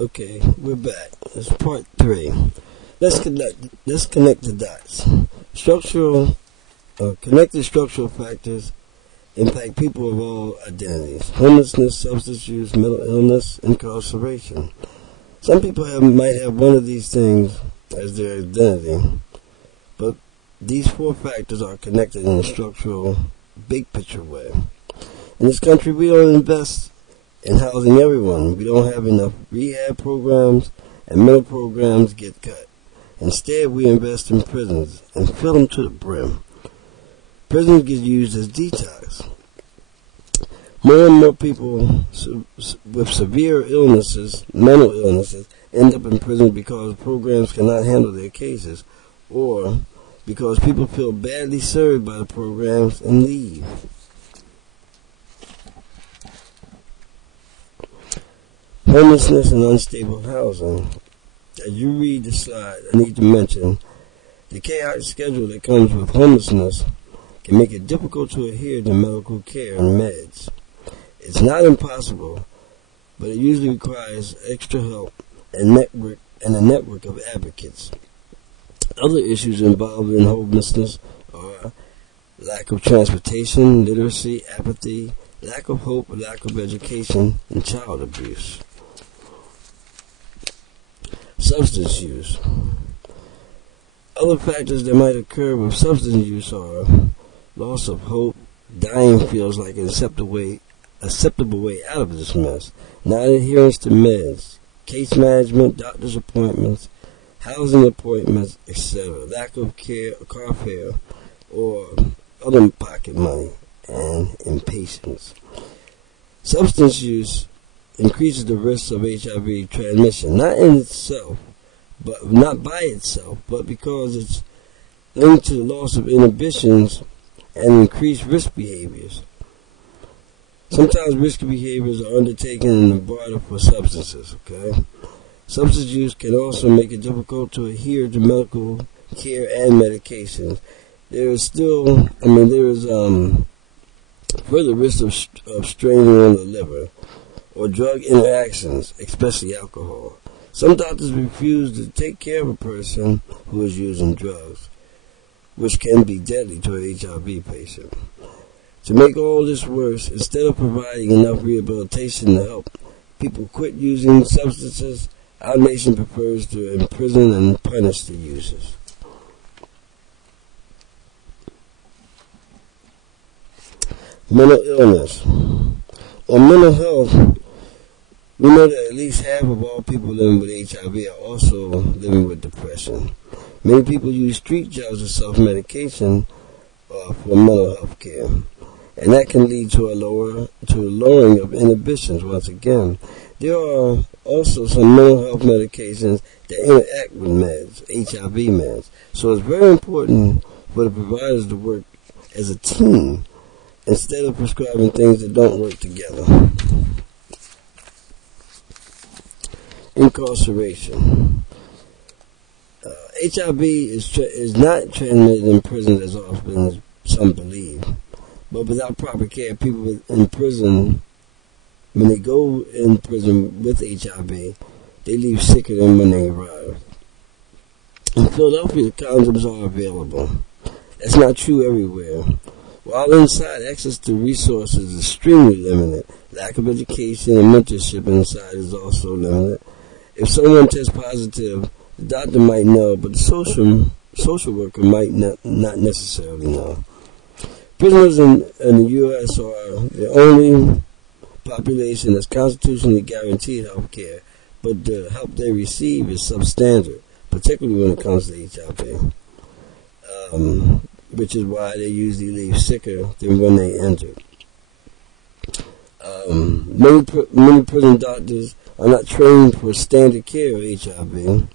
Okay, we're back. It's part 3. Let's connect the dots. Connected structural factors impact people of all identities: homelessness, substance use, mental illness, incarceration. Some people might have one of these things as their identity, but these 4 factors are connected in a structural, big picture way. In this country, we don't invest in housing everyone. We don't have enough rehab programs, and mental programs get cut. Instead, we invest in prisons and fill them to the brim. Prisons get used as detox. More and more people with severe illnesses, mental illnesses, end up in prison because programs cannot handle their cases, or because people feel badly served by the programs and leave. Homelessness and unstable housing. As you read the slide, I need to mention the chaotic schedule that comes with homelessness can make it difficult to adhere to medical care and meds. It's not impossible, but it usually requires extra help and a network of advocates. Other issues involved in homelessness are lack of transportation, literacy, apathy, lack of hope, lack of education, and child abuse. Substance use. Other factors that might occur with substance use are loss of hope. Dying feels like an acceptable way out of this mess. Non-adherence to meds, case management, doctor's appointments, housing appointments, etc. Lack of car fare, or other pocket money, and impatience. Substance use increases the risk of HIV transmission, not by itself, but because it's linked to the loss of inhibitions and increased risk behaviors. Sometimes risky behaviors are undertaken in the barter for substances, okay? Substance use can also make it difficult to adhere to medical care and medications. There is further risk of straining on the liver, or drug interactions, especially alcohol. Some doctors refuse to take care of a person who is using drugs, which can be deadly to an HIV patient. To make all this worse, instead of providing enough rehabilitation to help people quit using substances, our nation prefers to imprison and punish the users. Mental illness. On mental health, we know that at least half of all people living with HIV are also living with depression. Many people use street jobs as self-medication for mental health care, and that can lead to a lowering of inhibitions. Once again, there are also some mental health medications that interact with meds, HIV meds. So it's very important for the providers to work as a team instead of prescribing things that don't work together. Incarceration. HIV is not transmitted in prison as often as some believe, but without proper care, people in prison, when they go in prison with HIV, they leave sicker than when they arrive. In Philadelphia, condoms are available. That's not true everywhere. While inside, access to resources is extremely limited. Lack of education and mentorship inside is also limited. If someone tests positive, the doctor might know, but the social worker might not necessarily know. Prisoners in the U.S. are the only population that's constitutionally guaranteed health care, but the help they receive is substandard, particularly when it comes to HIV, which is why they usually leave sicker than when they entered. Many prison doctors are not trained for standard care of HIV.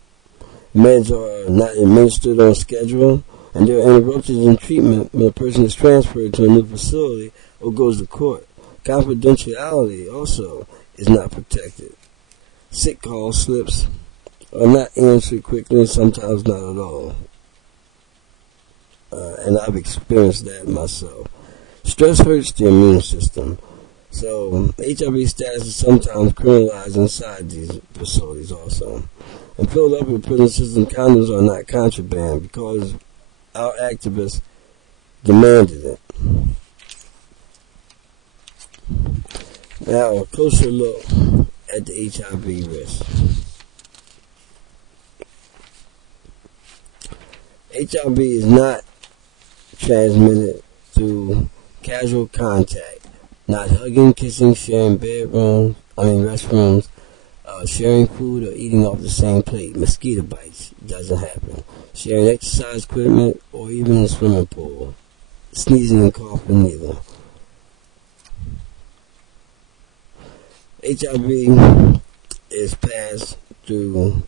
Meds are not administered on schedule, and there are interruptions in treatment when a person is transferred to a new facility or goes to court. Confidentiality also is not protected. Sick call slips are not answered quickly, and sometimes not at all. And I've experienced that myself. Stress hurts the immune system. So HIV status is sometimes criminalized inside these facilities also. In Philadelphia prison system, condoms are not contraband because our activists demanded it. Now, a closer look at the HIV risk. HIV is not transmitted through casual contact, not hugging, kissing, sharing restrooms, sharing food or eating off the same plate. Mosquito bites doesn't happen. Sharing exercise equipment or even a swimming pool. Sneezing and coughing neither. HIV is passed through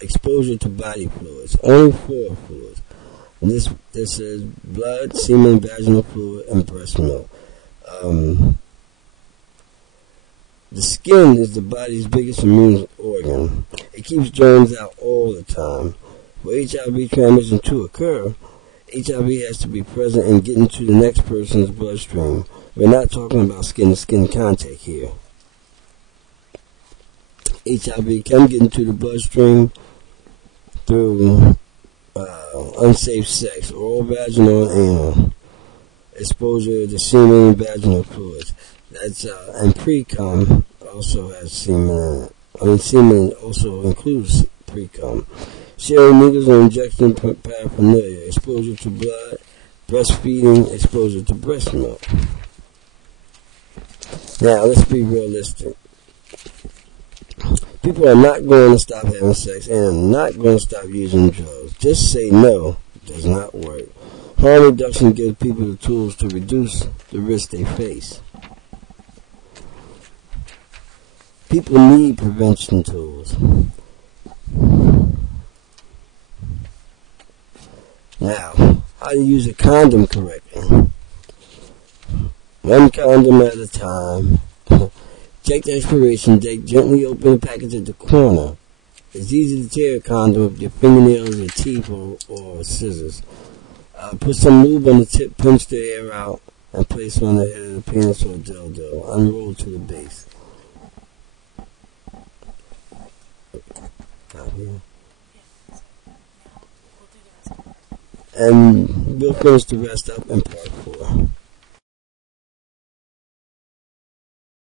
exposure to body fluids. Only 4 fluids. And this is blood, semen, vaginal fluid, and breast milk. The skin is the body's biggest immune organ. It keeps germs out all the time. For HIV transmission to occur, HIV has to be present and get into the next person's bloodstream. We're not talking about skin-to-skin contact here. HIV can get into the bloodstream through unsafe sex, oral, vaginal, and anal exposure to semen and vaginal fluids. That's and pre-cum also has semen in it. Semen also includes pre-cum. Sharing needles or injection paraphernalia, exposure to blood, breastfeeding, exposure to breast milk. Now, let's be realistic. People are not going to stop having sex and are not going to stop using drugs. Just say no does not work. Harm reduction gives people the tools to reduce the risk they face. People need prevention tools. Now, how to use a condom correctly. 1 condom at a time. Check the expiration date. Gently open the package at the corner. It's easy to tear a condom with your fingernails, your teeth, or scissors. Put some lube on the tip, pinch the air out, and place on the head of the penis or dildo. Unroll to the base. And we'll finish the rest up in part 4.